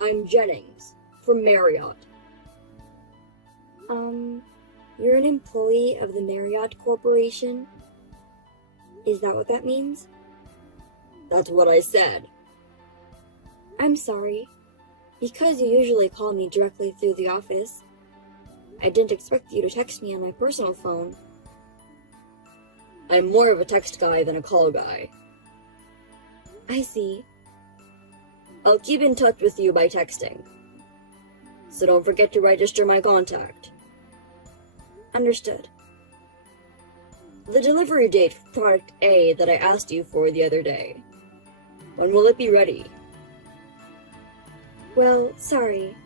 I'm Jennings, from Marriott. You're an employee of the Marriott Corporation? Is that what that means? That's what I said. I'm sorry. Because you usually call me directly through the office, I didn't expect you to text me on my personal phone. I'm more of a text guy than a call guy. I see. I'll keep in touch with you by texting. So don't forget to register my contact. Understood. The delivery date for product A that I asked you for the other day. When will it be ready? Well, sorry.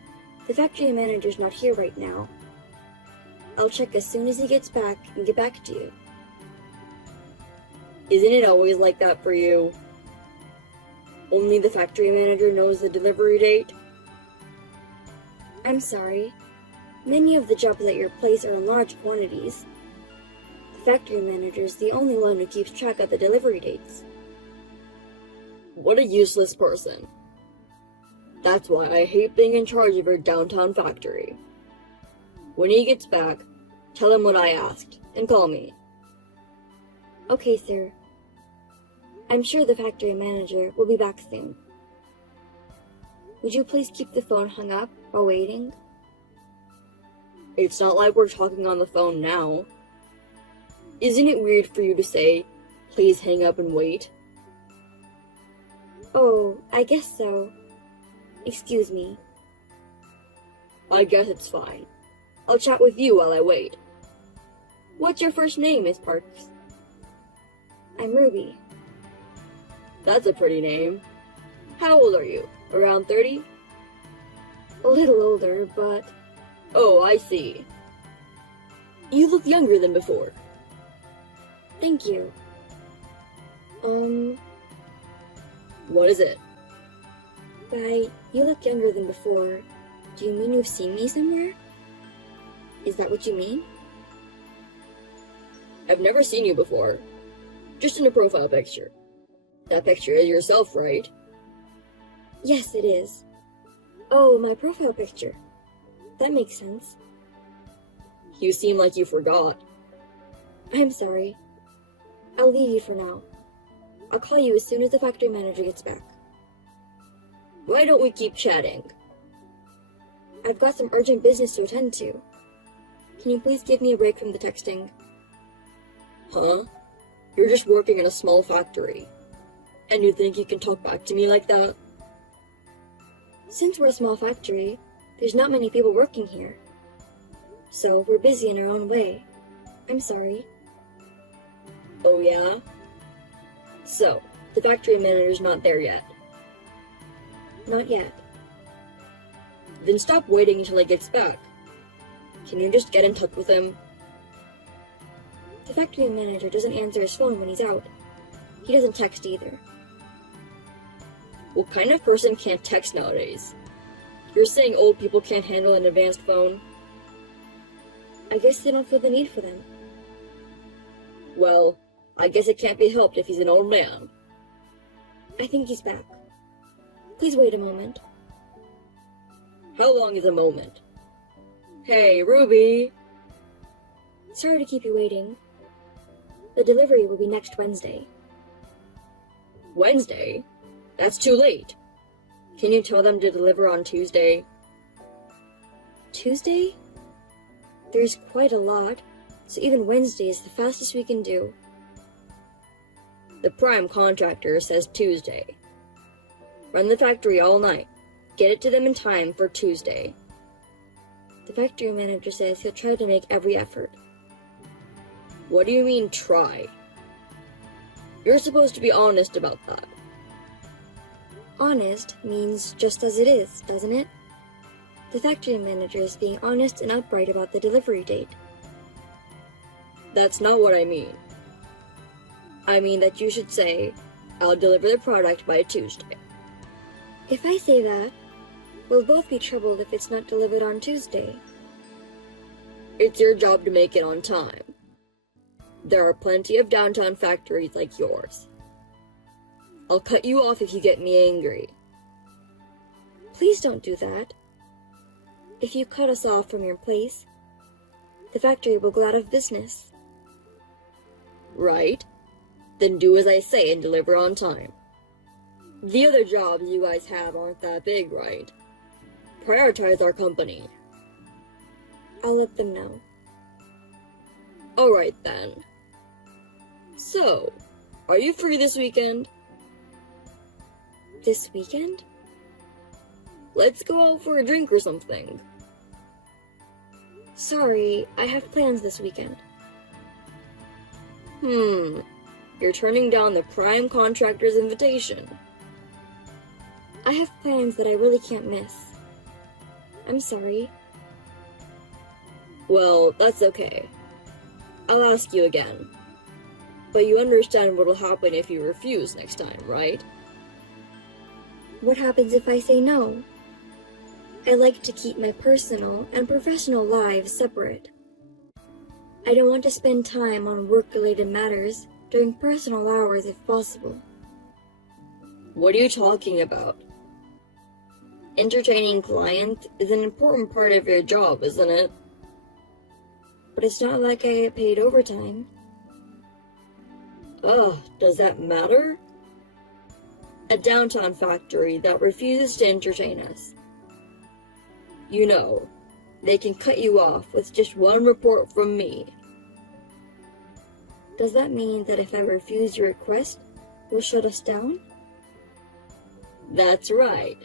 The factory manager's not here right now. I'll check as soon as he gets back and get back to you. Isn't it always like that for you? Only the factory manager knows the delivery date? I'm sorry. Many of the jobs at your place are in large quantities. The factory manager's the only one who keeps track of the delivery dates. What a useless person. That's why I hate being in charge of your downtown factory. When he gets back, tell him what I asked, and call me. Okay, sir. I'm sure the factory manager will be back soon. Would you please keep the phone hung up while waiting? It's not like we're talking on the phone now. Isn't it weird for you to say, please hang up and wait? Oh, I guess so. Excuse me. I guess it's fine. I'll chat with you while I wait. What's your first name, Miss Parks? I'm Ruby. That's a pretty name. How old are you? Around 30? A little older, but... Oh, I see. You look younger than before. Thank you. What is it? By you look younger than before, do you mean you've seen me somewhere? Is that what you mean? I've never seen you before. Just in a profile picture. That picture is yourself, right? Yes, it is. Oh, my profile picture. That makes sense. You seem like you forgot. I'm sorry. I'll leave you for now. I'll call you as soon as the factory manager gets back. Why don't we keep chatting? I've got some urgent business to attend to. Can you please give me a break from the texting? Huh? You're just working in a small factory. And you think you can talk back to me like that? Since we're a small factory, there's not many people working here. So we're busy in our own way. I'm sorry. Oh yeah? So, the factory manager's not there yet. Not yet. Then stop waiting until he gets back. Can you just get in touch with him? The factory manager doesn't answer his phone when he's out. He doesn't text either. What kind of person can't text nowadays? You're saying old people can't handle an advanced phone? I guess they don't feel the need for them. Well, I guess it can't be helped if he's an old man. I think he's back. Please wait a moment. How long is a moment? Hey, Ruby! Sorry to keep you waiting. The delivery will be next Wednesday. Wednesday? That's too late. Can you tell them to deliver on Tuesday? Tuesday? There's quite a lot, so even Wednesday is the fastest we can do. The prime contractor says Tuesday. Run the factory all night. Get it to them in time for Tuesday. The factory manager says he'll try to make every effort. What do you mean, try? You're supposed to be honest about that. Honest means just as it is, doesn't it? The factory manager is being honest and upright about the delivery date. That's not what I mean. I mean that you should say, I'll deliver the product by Tuesday. If I say that, we'll both be troubled if it's not delivered on Tuesday. It's your job to make it on time. There are plenty of downtown factories like yours. I'll cut you off if you get me angry. Please don't do that. If you cut us off from your place, the factory will go out of business. Right? Then do as I say and deliver on time. The other jobs you guys have aren't that big, right? Prioritize our company. I'll let them know. Alright then. So, are you free this weekend? This weekend? Let's go out for a drink or something. Sorry, I have plans this weekend. You're turning down the prime contractor's invitation. I have plans that I really can't miss. I'm sorry. Well, that's okay. I'll ask you again. But you understand what'll happen if you refuse next time, right? What happens if I say no? I like to keep my personal and professional lives separate. I don't want to spend time on work-related matters during personal hours if possible. What are you talking about? Entertaining clients is an important part of your job, isn't it? But it's not like I get paid overtime. Does that matter? A downtown factory that refuses to entertain us. You know, they can cut you off with just one report from me. Does that mean that if I refuse your request, you'll shut us down? That's right.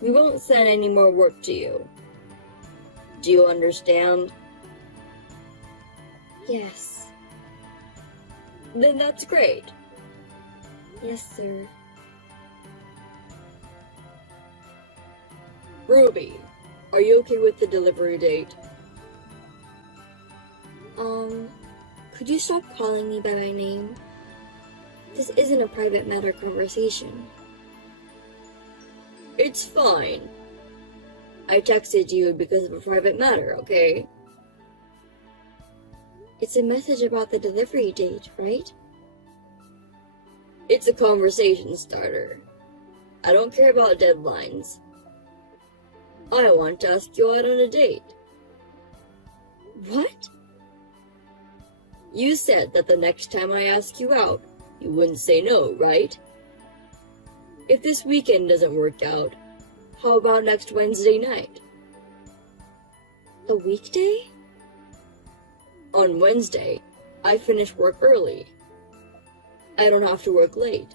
We won't send any more work to you. Do you understand? Yes. Then that's great. Yes, sir. Ruby, are you okay with the delivery date? Could you stop calling me by my name? This isn't a private matter conversation. It's fine. I texted you because of a private matter, okay? It's a message about the delivery date, right? It's a conversation starter. I don't care about deadlines. I want to ask you out on a date. What? You said that the next time I ask you out, you wouldn't say no, right? If this weekend doesn't work out, how about next Wednesday night? A weekday? On Wednesday, I finish work early. I don't have to work late.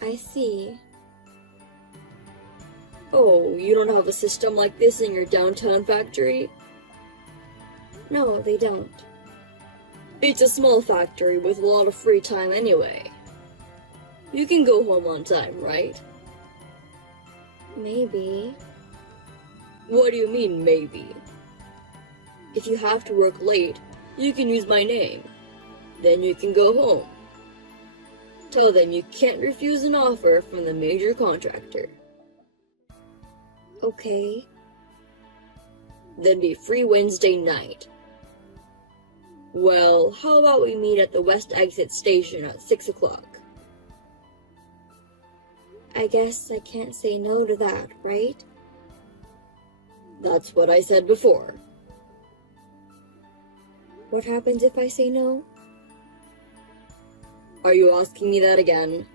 I see. Oh, you don't have a system like this in your downtown factory? No, they don't. It's a small factory with a lot of free time anyway. You can go home on time, right? Maybe. What do you mean, maybe? If you have to work late, you can use my name. Then you can go home. Tell them you can't refuse an offer from the major contractor. Okay. Then be free Wednesday night. Well, how about we meet at the West Exit Station at 6 o'clock? I guess I can't say no to that, right? That's what I said before. What happens if I say no? Are you asking me that again?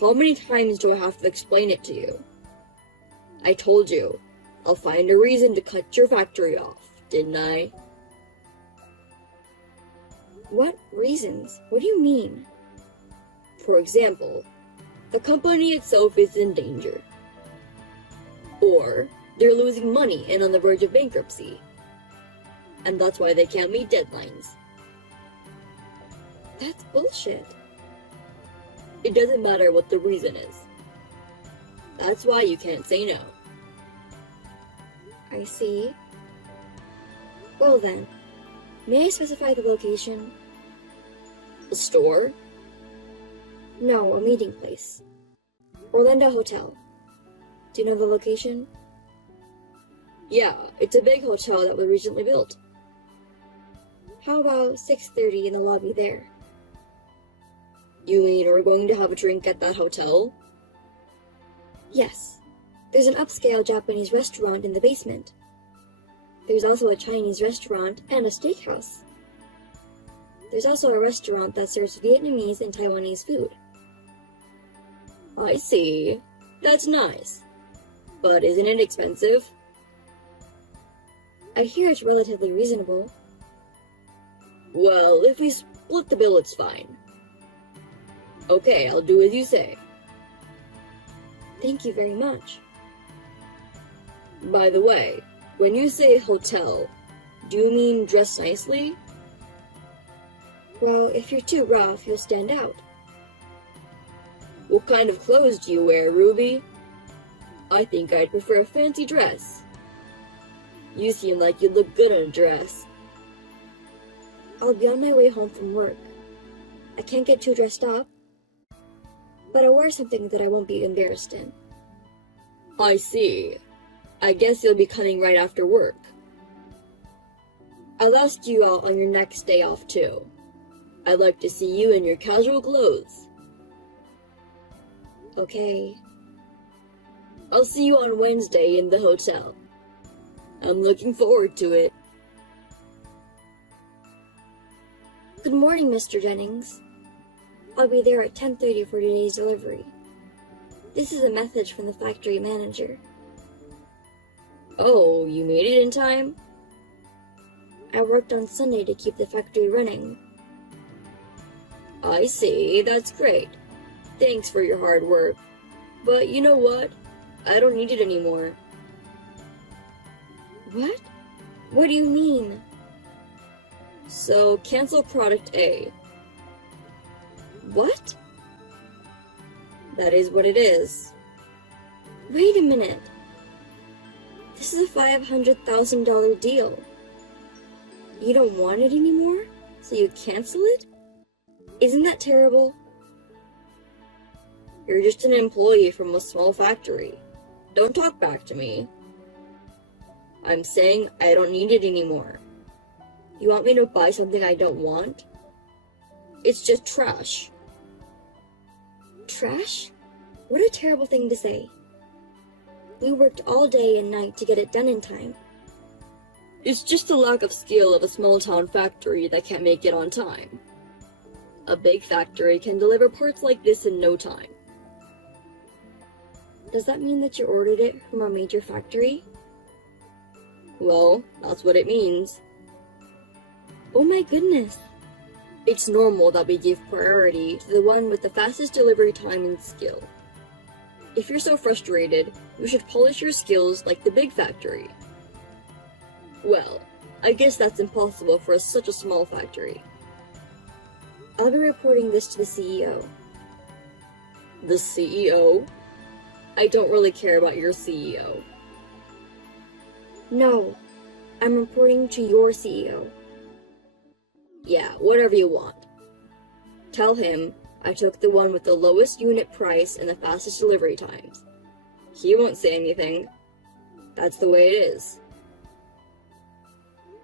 How many times do I have to explain it to you? I told you, I'll find a reason to cut your factory off, didn't I? What reasons? What do you mean? For example, the company itself is in danger. Or they're losing money and on the verge of bankruptcy. And that's why they can't meet deadlines. That's bullshit. It doesn't matter what the reason is. That's why you can't say no. I see. Well then, may I specify the location? A store? No, a meeting place. Orlando Hotel. Do you know the location? Yeah, it's a big hotel that was recently built. How about 6:30 in the lobby there? You mean we're going to have a drink at that hotel? Yes. There's an upscale Japanese restaurant in the basement. There's also a Chinese restaurant and a steakhouse. There's also a restaurant that serves Vietnamese and Taiwanese food. I see. That's nice. But isn't it expensive? I hear it's relatively reasonable. Well, if we split the bill, it's fine. Okay, I'll do as you say. Thank you very much. By the way, when you say hotel, do you mean dress nicely? Well, if you're too rough, you'll stand out. What kind of clothes do you wear, Ruby? I think I'd prefer a fancy dress. You seem like you'd look good in a dress. I'll be on my way home from work. I can't get too dressed up, but I'll wear something that I won't be embarrassed in. I see. I guess you'll be coming right after work. I'll ask you out on your next day off, too. I'd like to see you in your casual clothes. Okay. I'll see you on Wednesday in the hotel. I'm looking forward to it. Good morning, Mr. Jennings. I'll be there at 10:30 for today's delivery. This is a message from the factory manager. Oh, you made it in time? I worked on Sunday to keep the factory running. I see, that's great. Thanks for your hard work. But you know what? I don't need it anymore. What? What do you mean? So, cancel product A. What? That is what it is. Wait a minute. This is a $500,000 deal. You don't want it anymore, so you cancel it? Isn't that terrible? You're just an employee from a small factory. Don't talk back to me. I'm saying I don't need it anymore. You want me to buy something I don't want? It's just trash. Trash? What a terrible thing to say. We worked all day and night to get it done in time. It's just the lack of skill of a small-town factory that can't make it on time. A big factory can deliver parts like this in no time. Does that mean that you ordered it from a major factory? Well, that's what it means. Oh my goodness. It's normal that we give priority to the one with the fastest delivery time and skill. If you're so frustrated, you should polish your skills like the big factory. Well, I guess that's impossible for such a small factory. I'll be reporting this to the CEO. The CEO? I don't really care about your CEO. No, I'm reporting to your CEO. Yeah, whatever you want. Tell him I took the one with the lowest unit price and the fastest delivery times. He won't say anything. That's the way it is.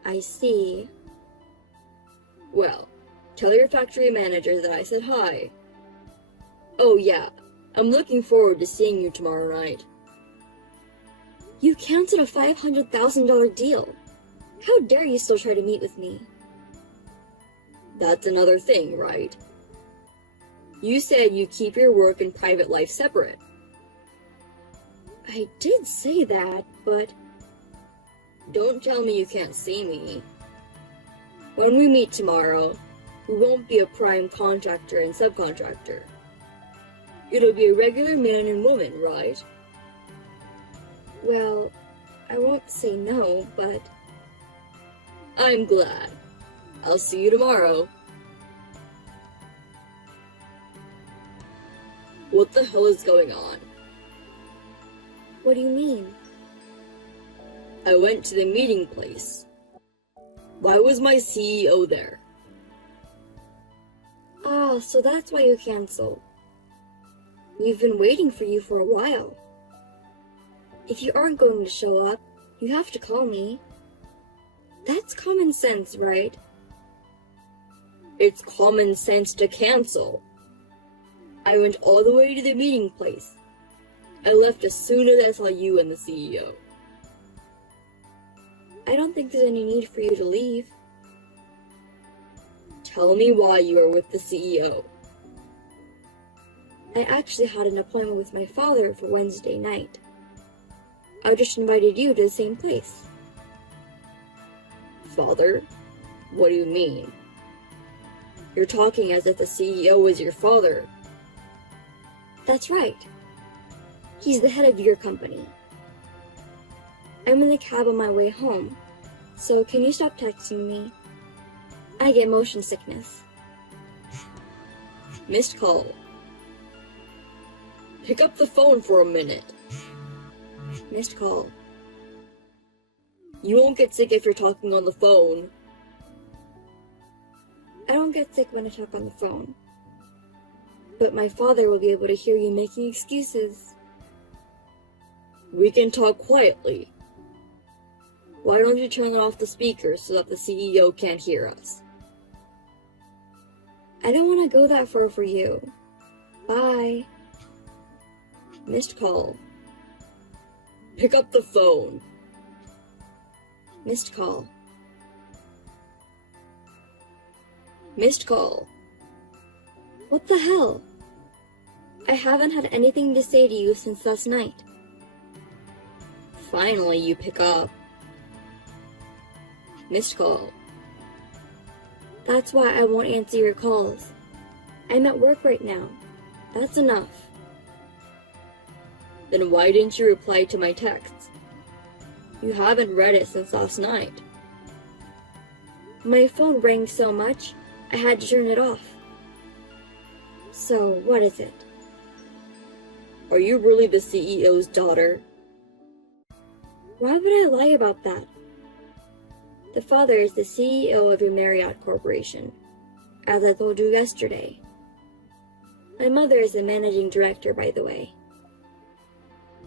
I see. Well, tell your factory manager that I said hi. Oh yeah, I'm looking forward to seeing you tomorrow night. You canceled a $500,000 deal. How dare you still try to meet with me? That's another thing, right? You said you keep your work and private life separate. I did say that, but... Don't tell me you can't see me. When we meet tomorrow, we won't be a prime contractor and subcontractor. It'll be a regular man and woman, right? Well, I won't say no, but... I'm glad. I'll see you tomorrow. What the hell is going on? What do you mean? I went to the meeting place. Why was my CEO there? Ah, so that's why you canceled. We've been waiting for you for a while. If you aren't going to show up, you have to call me. That's common sense, right? It's common sense to cancel. I went all the way to the meeting place. I left as soon as I saw you and the CEO. I don't think there's any need for you to leave. Tell me why you are with the CEO. I actually had an appointment with my father for Wednesday night. I just invited you to the same place. Father? What do you mean? You're talking as if the CEO is your father. That's right. He's the head of your company. I'm in the cab on my way home, so can you stop texting me? I get motion sickness. Missed call. Pick up the phone for a minute. Missed call. You won't get sick if you're talking on the phone. I don't get sick when I talk on the phone. But my father will be able to hear you making excuses. We can talk quietly. Why don't you turn off the speakers so that the CEO can't hear us? I don't want to go that far for you. Bye. Missed call. Pick up the phone. Missed call. Missed call. What the hell? I haven't had anything to say to you since last night. Finally, you pick up. Missed call. That's why I won't answer your calls. I'm at work right now. That's enough. Then why didn't you reply to my texts? You haven't read it since last night. My phone rang so much, I had to turn it off. So, what is it? Are you really the CEO's daughter? Why would I lie about that? The father is the CEO of your Marriott Corporation, as I told you yesterday. My mother is the managing director, by the way.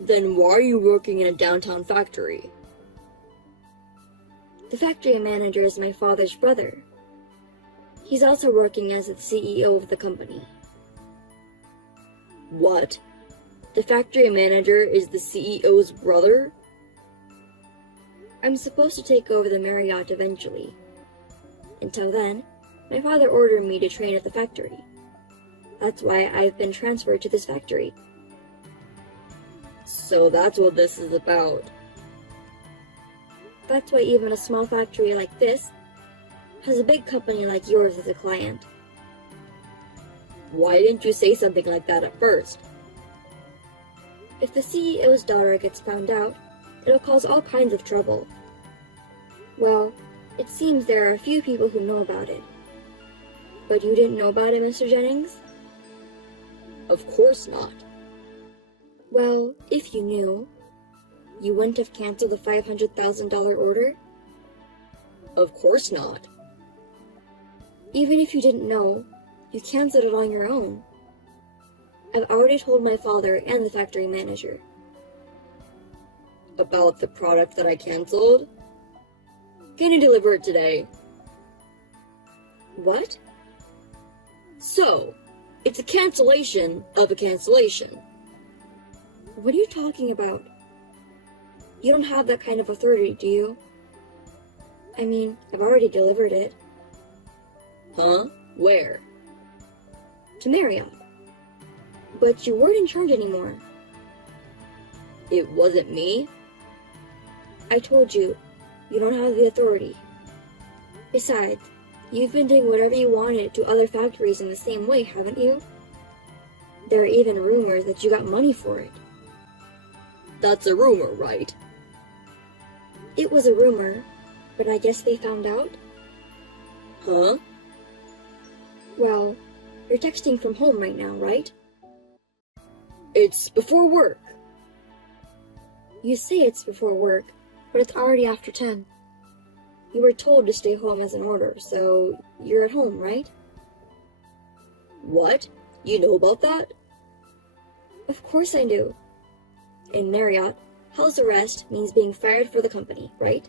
Then why are you working in a downtown factory? The factory manager is my father's brother. He's also working as the CEO of the company. What? The factory manager is the CEO's brother? I'm supposed to take over the Marriott eventually. Until then, my father ordered me to train at the factory. That's why I've been transferred to this factory. So that's what this is about. That's why even a small factory like this has a big company like yours as a client. Why didn't you say something like that at first? If the CEO's daughter gets found out, it'll cause all kinds of trouble. Well, it seems there are a few people who know about it. But you didn't know about it, Mr. Jennings? Of course not. Well, if you knew, you wouldn't have canceled the $500,000 order? Of course not. Even if you didn't know, you canceled it on your own. I've already told my father and the factory manager. About the product that I canceled? Can you deliver it today? What? So, it's a cancellation of a cancellation. What are you talking about? You don't have that kind of authority, do you? I mean, I've already delivered it. Huh? Where? To Marriott. But you weren't in charge anymore. It wasn't me? I told you, you don't have the authority. Besides, you've been doing whatever you wanted to other factories in the same way, haven't you? There are even rumors that you got money for it. That's a rumor, right? It was a rumor, but I guess they found out? Huh? Well, you're texting from home right now, right? It's before work. You say it's before work, but it's already after 10. You were told to stay home as an order, so you're at home, right? What? You know about that? Of course I do. In Marriott, house arrest means being fired for the company, right?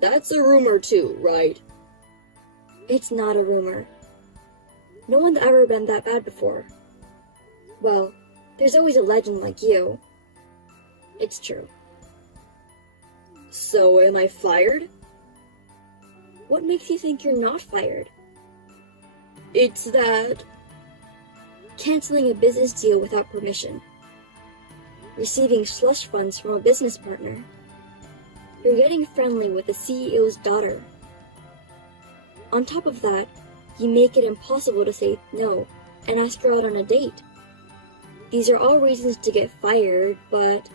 That's a rumor too, right? It's not a rumor. No one's ever been that bad before. Well, There's always a legend like you. It's true. So am I fired? What makes you think you're not fired? It's that... Canceling a business deal without permission. Receiving slush funds from a business partner. You're getting friendly with the CEO's daughter. On top of that, you make it impossible to say no and ask her out on a date. These are all reasons to get fired, but...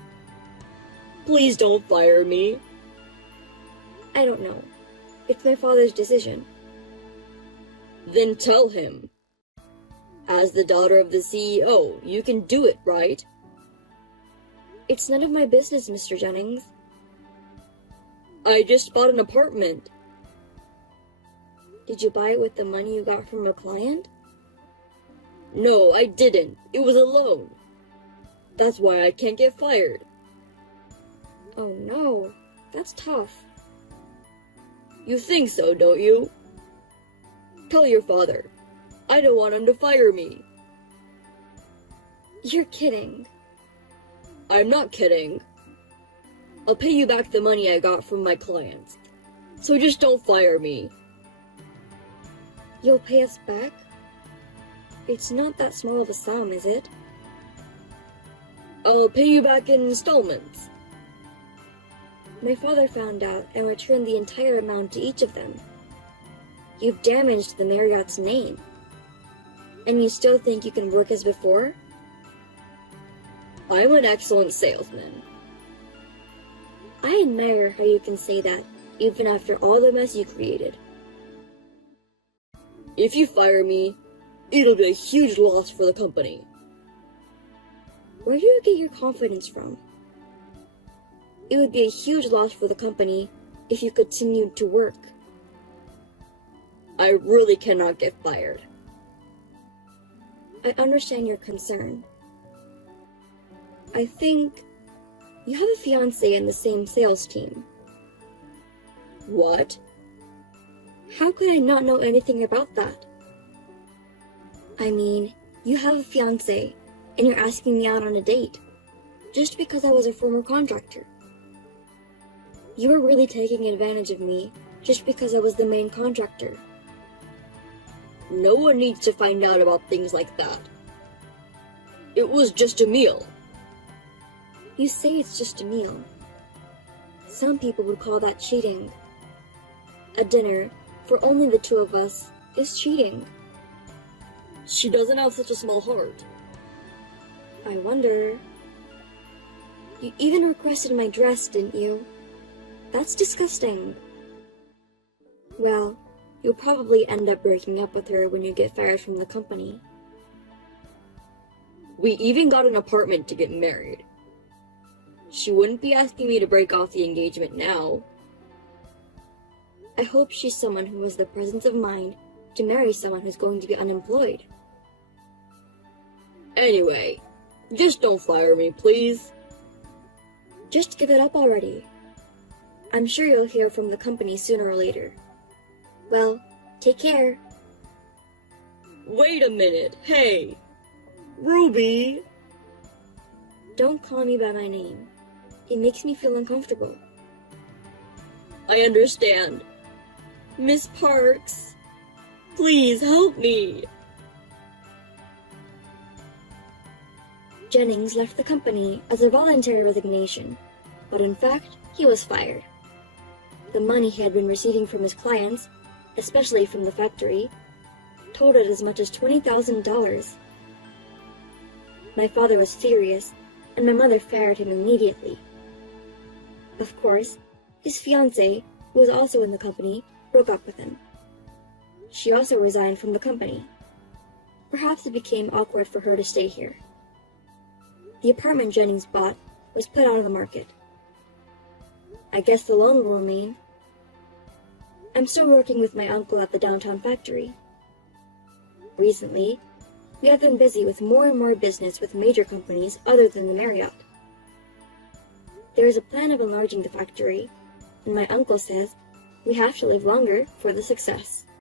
Please don't fire me. I don't know. It's my father's decision. Then tell him. As the daughter of the CEO, you can do it, right? It's none of my business, Mr. Jennings. I just bought an apartment. Did you buy it with the money you got from a client? No, I didn't. It was a loan. That's why I can't get fired. Oh no, that's tough. You think so, don't you? Tell your father. I don't want him to fire me. You're kidding. I'm not kidding. I'll pay you back the money I got from my clients. So just don't fire me. You'll pay us back? It's not that small of a sum, is it? I'll pay you back in installments. My father found out and returned the entire amount to each of them. You've damaged the Marriott's name. And you still think you can work as before? I'm an excellent salesman. I admire how you can say that, even after all the mess you created. If you fire me, it'll be a huge loss for the company. Where do you get your confidence from? It would be a huge loss for the company if you continued to work. I really cannot get fired. I understand your concern. I think you have a fiancé in the same sales team. What? How could I not know anything about that? I mean, you have a fiancé, and you're asking me out on a date, just because I was a former contractor. You were really taking advantage of me, just because I was the main contractor. No one needs to find out about things like that. It was just a meal. You say it's just a meal. Some people would call that cheating. A dinner, for only the two of us, is cheating. She doesn't have such a small heart. I wonder... You even requested my dress, didn't you? That's disgusting. Well, you'll probably end up breaking up with her when you get fired from the company. We even got an apartment to get married. She wouldn't be asking me to break off the engagement now. I hope she's someone who has the presence of mind to marry someone who's going to be unemployed. Anyway, just don't fire me, please. Just give it up already. I'm sure you'll hear from the company sooner or later. Well, take care. Wait a minute, hey! Ruby! Don't call me by my name. It makes me feel uncomfortable. I understand. Miss Parks, please help me. Jennings left the company as a voluntary resignation, but in fact, he was fired. The money he had been receiving from his clients, especially from the factory, totaled as much as $20,000. My father was furious, and my mother fired him immediately. Of course, his fiancée, who was also in the company, broke up with him. She also resigned from the company. Perhaps it became awkward for her to stay here. The apartment Jennings bought was put out of the market. I guess the loan will remain. I'm still working with my uncle at the downtown factory. Recently, we have been busy with more and more business with major companies other than the Marriott. There is a plan of enlarging the factory, and my uncle says we have to live longer for the success.